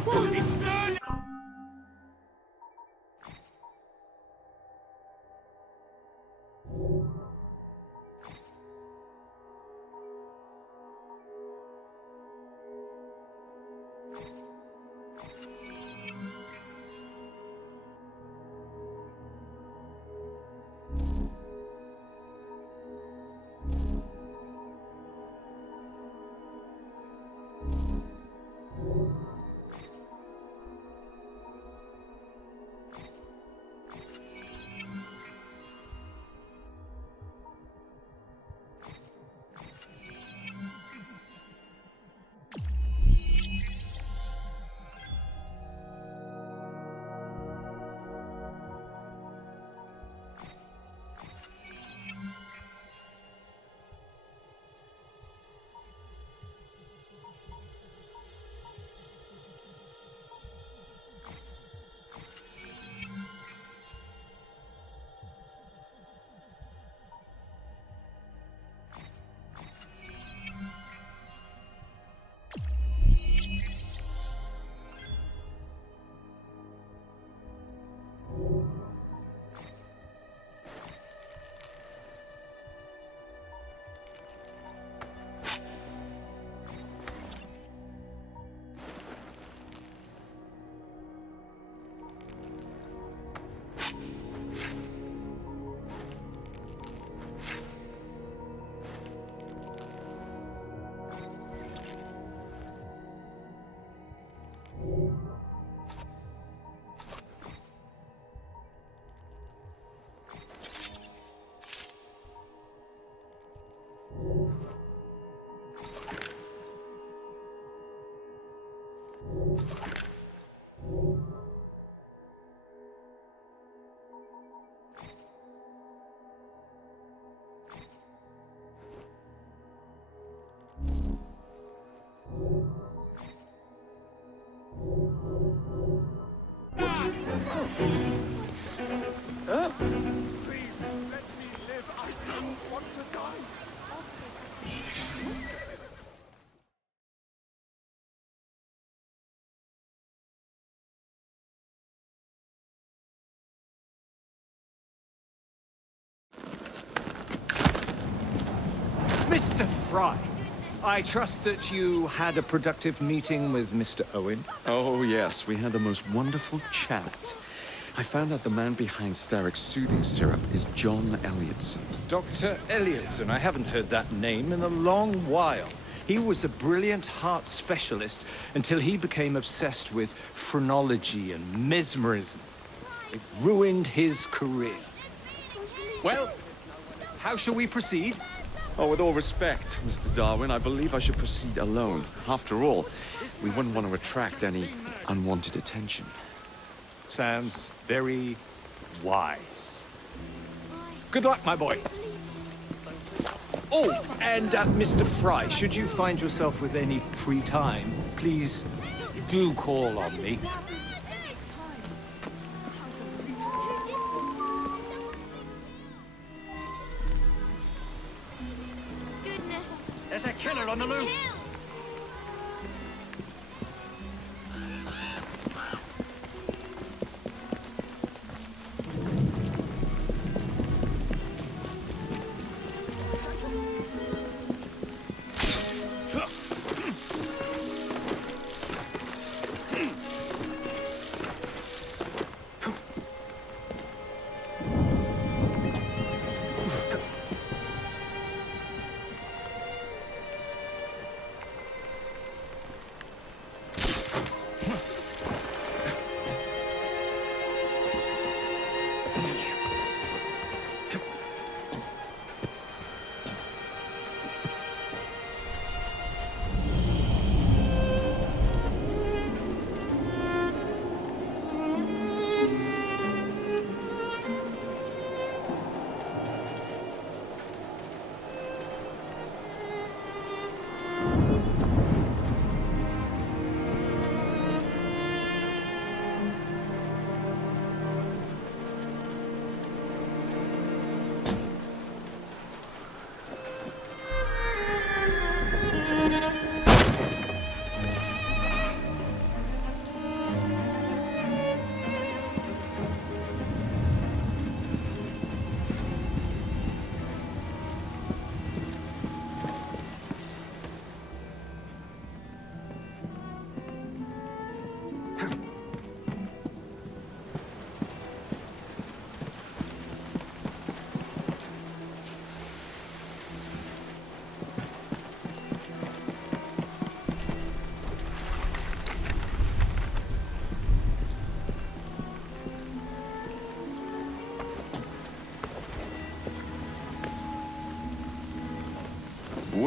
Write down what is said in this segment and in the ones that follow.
It's murder! Please, let me live. I don't want to die. Mr. Fry, I trust that you had a productive meeting with Mr. Owen. Oh, yes, we had the most wonderful chat. I found out the man behind Starrick's soothing syrup is John Elliotson. Dr. Elliotson, I haven't heard that name in a long while. He was a brilliant heart specialist until he became obsessed with phrenology and mesmerism. It ruined his career. Well, how shall we proceed? Oh, with all respect, Mr. Darwin, I believe I should proceed alone. After all, we wouldn't want to attract any unwanted attention. Sounds very wise. Good luck, my boy. Oh, and Mr. Fry, should you find yourself with any free time, please do call on me. There's a killer on the loose.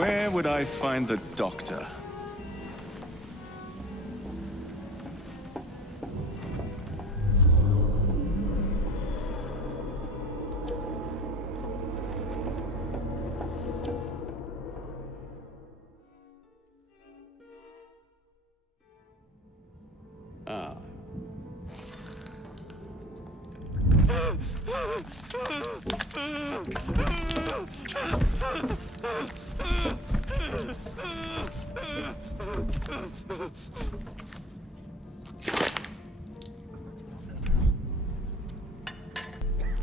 Where would I find the doctor? Ah.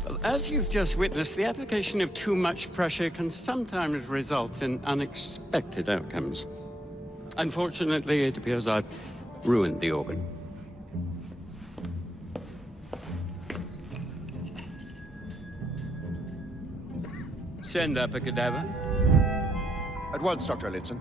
Well, as you've just witnessed, the application of too much pressure can sometimes result in unexpected outcomes. Unfortunately, it appears I've ruined the organ. Send up a cadaver. At once, Dr. Elliotson.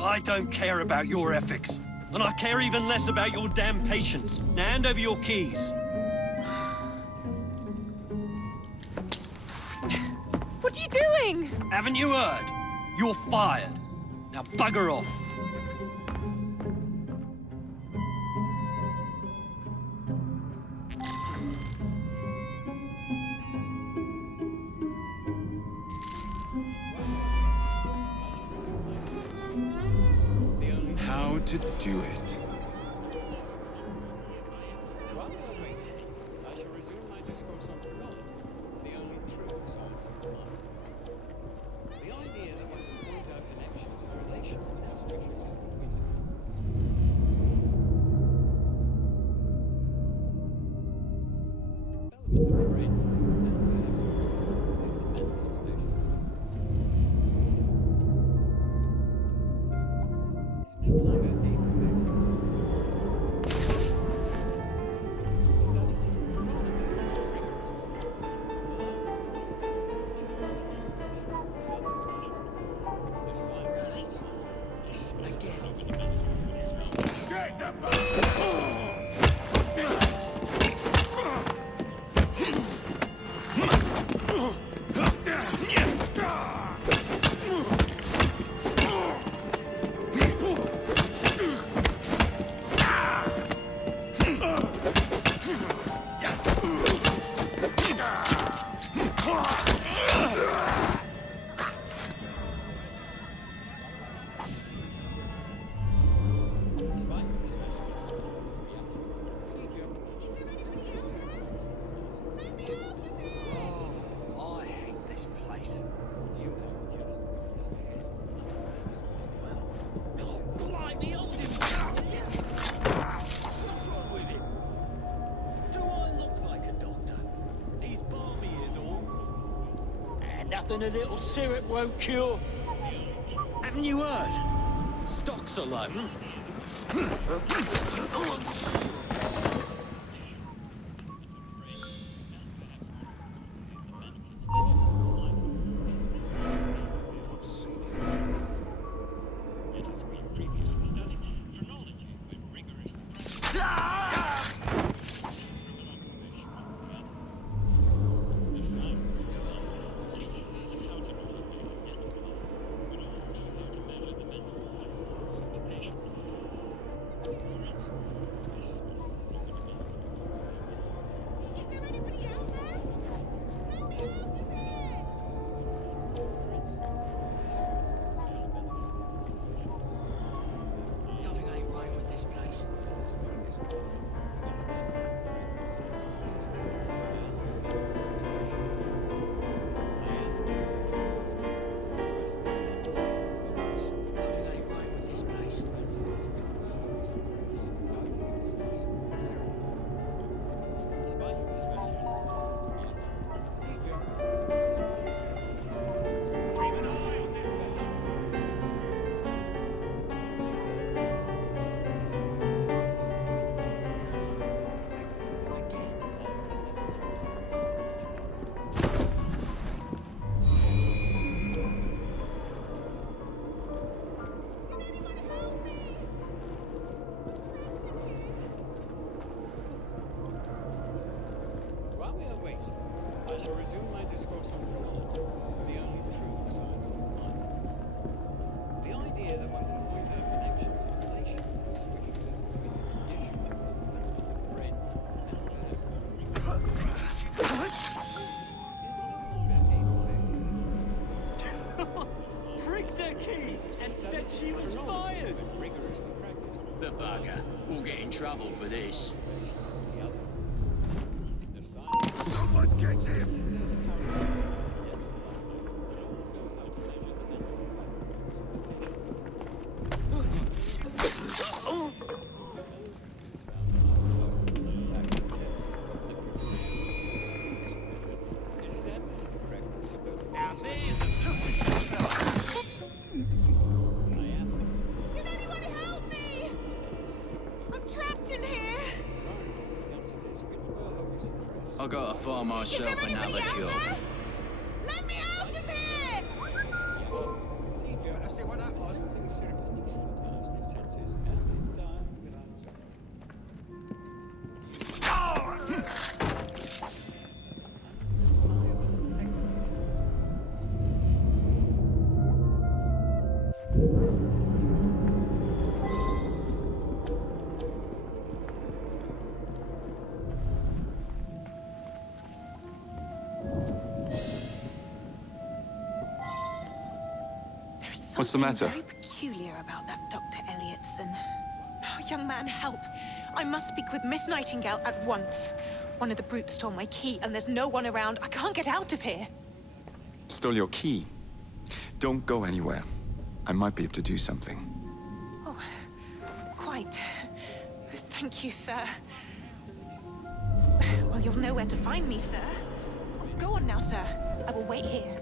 I don't care about your ethics. And I care even less about your damn patience. Now hand over your keys. What are you doing? Haven't you heard? You're fired. Now bugger off. How to do it. I shall resume my discourse on phrenology, the only true science of the mind. The idea that one can point out connections and relations without structure exists between them. Development of the brain, and perhaps the manifestations. It's no longer a pervasive Oh, I hate this place. you have just Oh, blimey, hold him down, will you? What's wrong with him? Do I look like a doctor? He's balmy is all. And nothing a little syrup won't cure. Haven't you heard? Stocks are low. resume my discourse on phrenology, the only true science of mind. The idea that one can point out connections and relations which exist between the conditions of fermented bread and perhaps Pricked her key and said she was fired. rigorously practiced. The bugger. We'll get in trouble for this. The other. The science Someone get him! is how to identify, but also how to measure the mental establish the correctness of both Now there's a suspicious fella. Can anyone help me? I'm trapped in here. I gotta find myself Is there another anybody out job. there? Let me out of here! Let's see what happens. Something surreptitiously the senses and they die without suffering. There is What's the something matter? very peculiar about that Dr. Elliotson. Oh, young man, help. I must speak with Miss Nightingale at once. One of the brutes stole my key, and there's no one around. I can't get out of here. Stole your key. Don't go anywhere. I might be able to do something. Oh, quite. Thank you, sir. Well, you'll know where to find me, sir. Go on now, sir. I will wait here.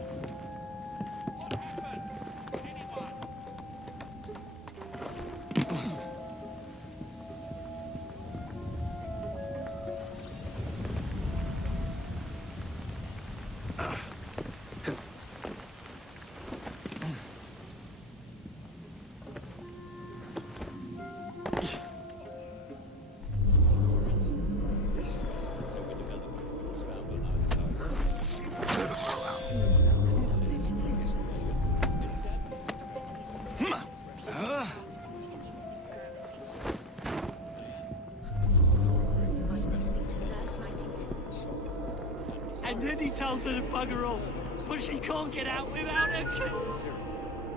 I must speak to Nurse Nightingale. And then he told her to bugger off. But she can't get out without her key.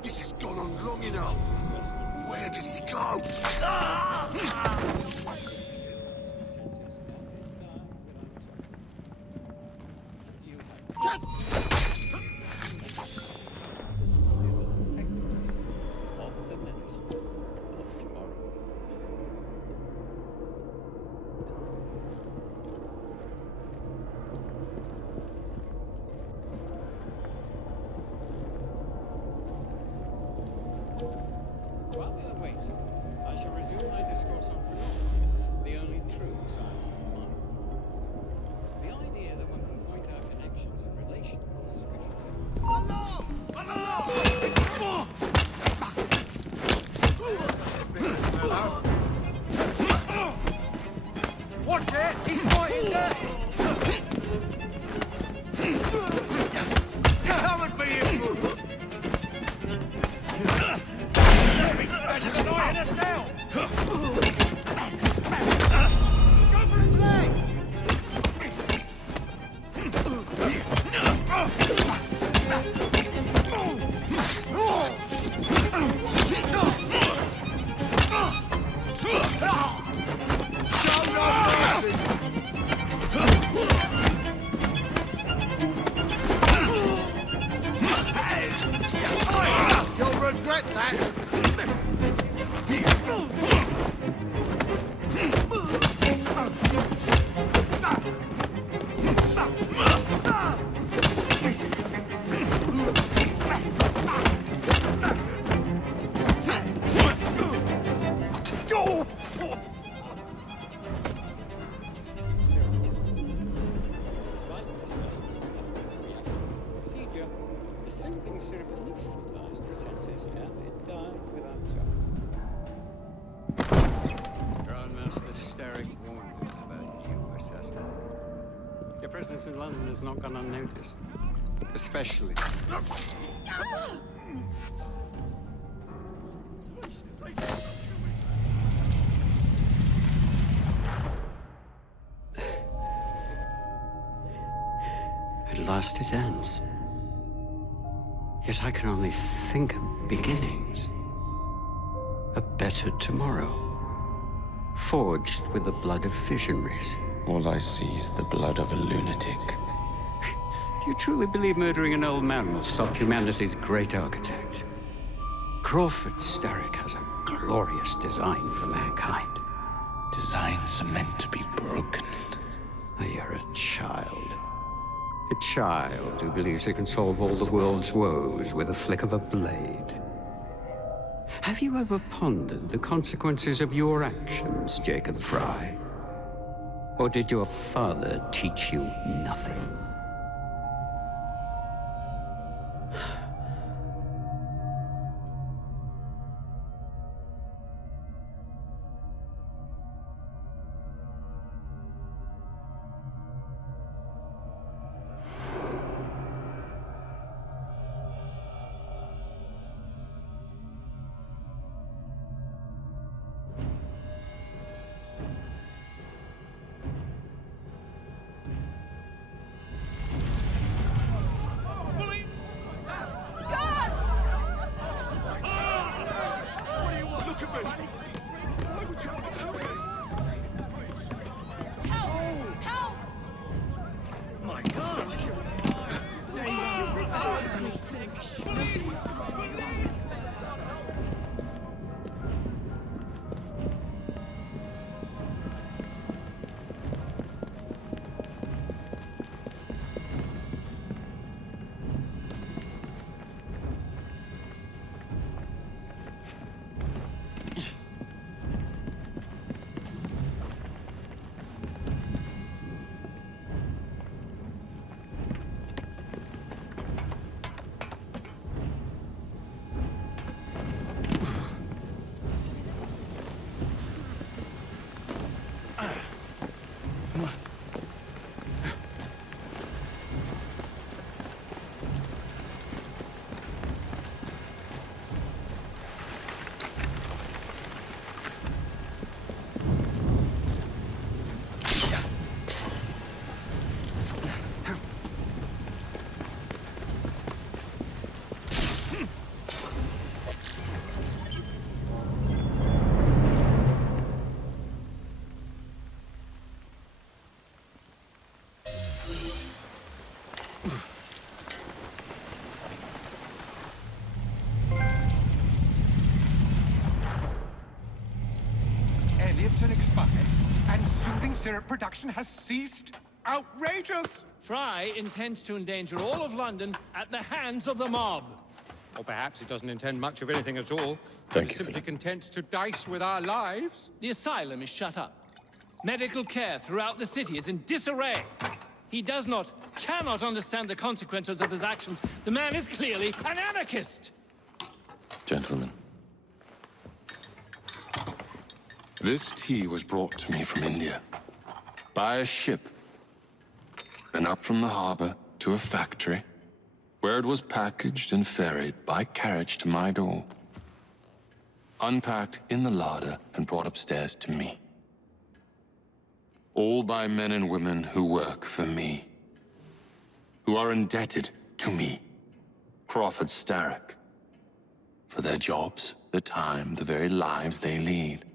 This has gone on long enough. Where did he go? Of the medicine of tomorrow. While we are waiting, I shall resume my discourse on phrenology, the only true science of the mind. The idea that one can point out connections and relations which exist. Alarm! An alarm! Come on! Watch it! He's fighting there! Covered me in! Let me spend the night in a cell! Go for his leg! You'll regret that! Despite this reaction procedure, the soothing syrup anesthetize the senses and it died without suffering. Grandmaster Starrick warned us about you, Assassin. Your presence in London has not gone unnoticed. Especially. At last it ends. Yet I can only think of beginnings. A better tomorrow. Forged with the blood of visionaries. All I see is the blood of a lunatic. Do you truly believe murdering an old man will stop humanity's great architect? Crawford Starrick has a glorious design for mankind. Designs are meant to be broken. Oh, you're a child. A child who believes he can solve all the world's woes with a flick of a blade. Have you ever pondered the consequences of your actions, Jacob Fry? Or did your father teach you nothing? Look at me! Why would you help me? Help! Help! My God! Elliotson expired, and soothing syrup production has ceased? Outrageous! Fry intends to endanger all of London at the hands of the mob. Or perhaps he doesn't intend much of anything at all. Thank He's you, simply Philip. content to dice with our lives. The asylum is shut up. Medical care throughout the city is in disarray. He cannot understand the consequences of his actions. The man is clearly an anarchist! Gentlemen, this tea was brought to me from India by a ship, then up from the harbor to a factory, where it was packaged and ferried by carriage to my door, unpacked in the larder and brought upstairs to me. All by men and women who work for me, who are indebted to me, Crawford Starrick, for their jobs, the time, the very lives they lead.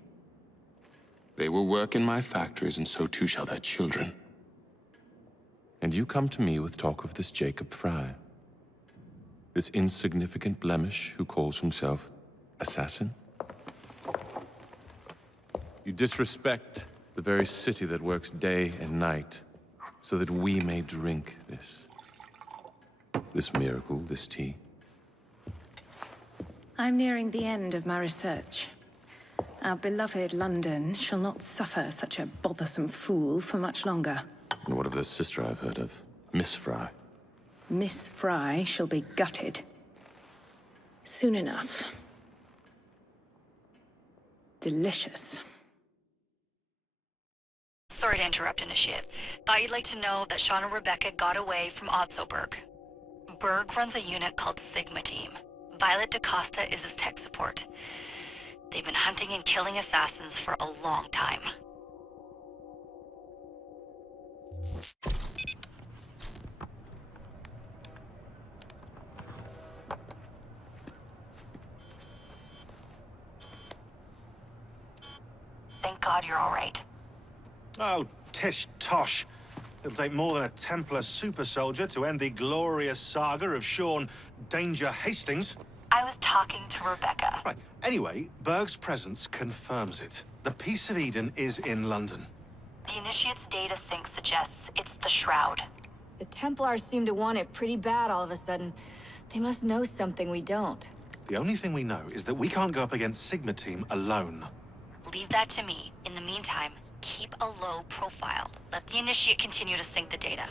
They will work in my factories, and so too shall their children. And you come to me with talk of this Jacob Fry, this insignificant blemish who calls himself assassin? You disrespect the very city that works day and night so that we may drink this miracle, this tea. I'm nearing the end of my research. Our beloved London shall not suffer such a bothersome fool for much longer. And what of the sister I've heard of, Miss Fry? Miss Fry shall be gutted. Soon enough. Delicious. Sorry to interrupt, Initiate. Thought you'd like to know that Sean and Rebecca got away from Otzoberg. Berg runs a unit called Sigma Team. Violet DaCosta is his tech support. They've been hunting and killing assassins for a long time. Thank God you're all right. Oh, tish tosh. It'll take more than a Templar super soldier to end the glorious saga of Sean Danger Hastings. I was talking to Rebecca. Right. Anyway, Berg's presence confirms it. The Peace of Eden is in London. The Initiate's data sync suggests it's the Shroud. The Templars seem to want it pretty bad all of a sudden. They must know something we don't. The only thing we know is that we can't go up against Sigma Team alone. Leave that to me. In the meantime, keep a low profile. Let the Initiate continue to sync the data.